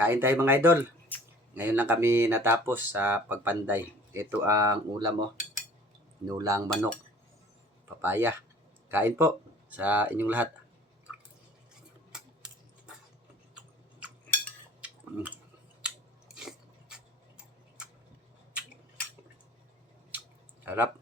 Kain tayo mga idol. Ngayon lang kami natapos sa pagpanday. Ito ang ulam mo. Nulang manok. Papaya. Kain po sa inyong lahat. Mm. Sarap.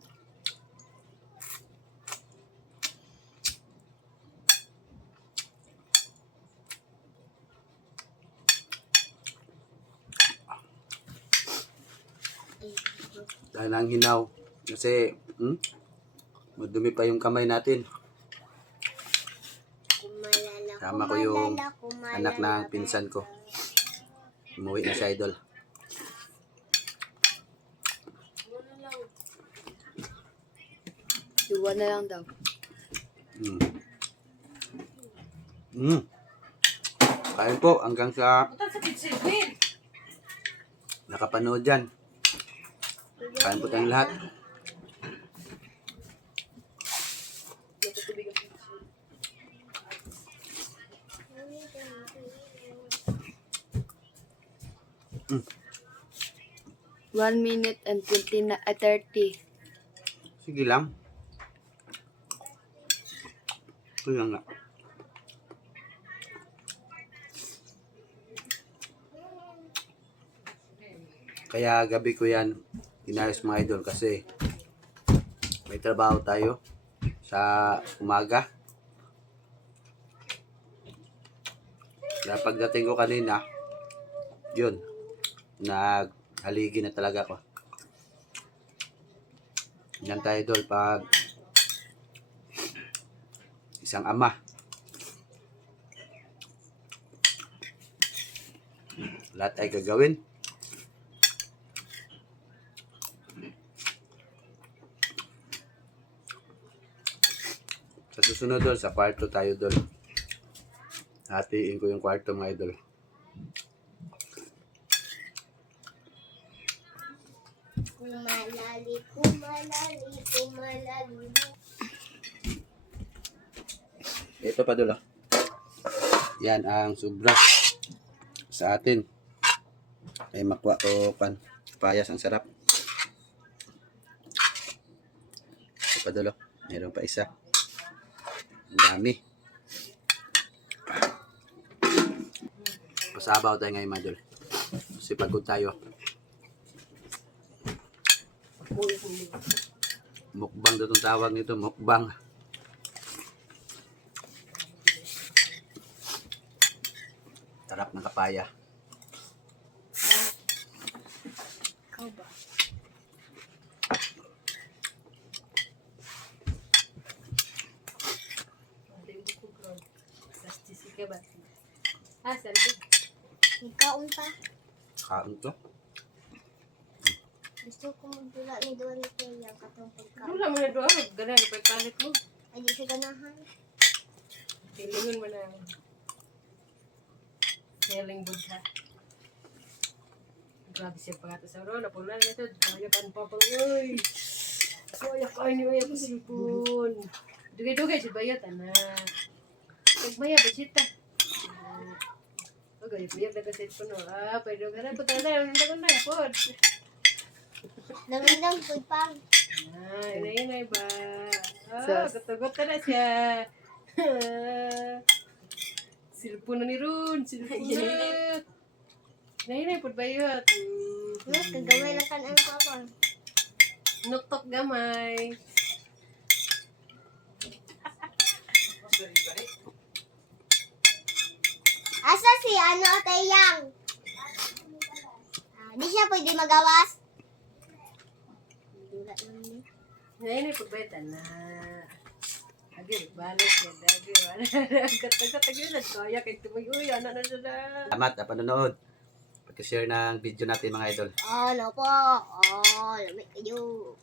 Dahil ang hinaw. Kasi, hmm? Madumi pa yung kamay natin. Tama ko yung anak ng ka. pinsan ko. Umuwi na si Idol. Iwan na lang daw. Mm. Mm. Kain po hanggang sa nakapanood dyan. Kain po tayong lahat. One minute and 20 na, uh, 30. Sige lang. Ito lang nga. Kaya gabi ko yan inayos mga idol kasi may trabaho tayo sa umaga. Kaya pagdating ko kanina, yun, naghaligi na talaga ako. Yan tayo idol pag isang ama. Lahat ay gagawin. Sa susunod doon, sa kwarto tayo doon. Hatiin ko yung kwarto mga idol. Kumalali, kumalali, kumalali. Ito pa dulo. Yan ang sobra sa atin. Ay makwa o pan. Payas ang sarap. Ito pa dulo. Meron pa isa. Ang dami. Pasabaw tayo ngayon, Madol. Kasi pagod tayo. Mukbang itong tawag nito. Mukbang. Sarap ng kapaya. Ah, salbi. Ikaw pa. Kain to. Gusto ko magdula ni Dory Kaya katong pagkain. Wala mo na doon. Ganun, pagpalit mo. Ay, di siya ganahan. Tilingon mo na. Healing Buddha. Grabe siya pangato sa ro. Napula na ito. Kaya kan pa pang, uy. Kaya ka ni Uya pasipon. Dugay-dugay si Bayat, ana. Nagmaya ba sita? Okay, Bayat na kasi po no. Ah, pwede ka na. Puta na, ang dagon na. Pod. Nangindang food pang. Ah, inay-inay ba? Ah, katagot na siya. Silpon na ni Ron. Silpon na. Inay-inay po ba yun? Kagawin lang kan ang papa. Nuktok gamay. Ano Tayang? Ah, di siya pwede magawas. Dula lang ni. Inay-inay po ba yun? Na. Agi, balik mo. Agi, balik. Katagat, agi na. Kaya kay tumayoy. Ano na siya na. Salamat na panonood. Pag-share ng video natin mga idol. Oh, no po. Oh, lamig kayo.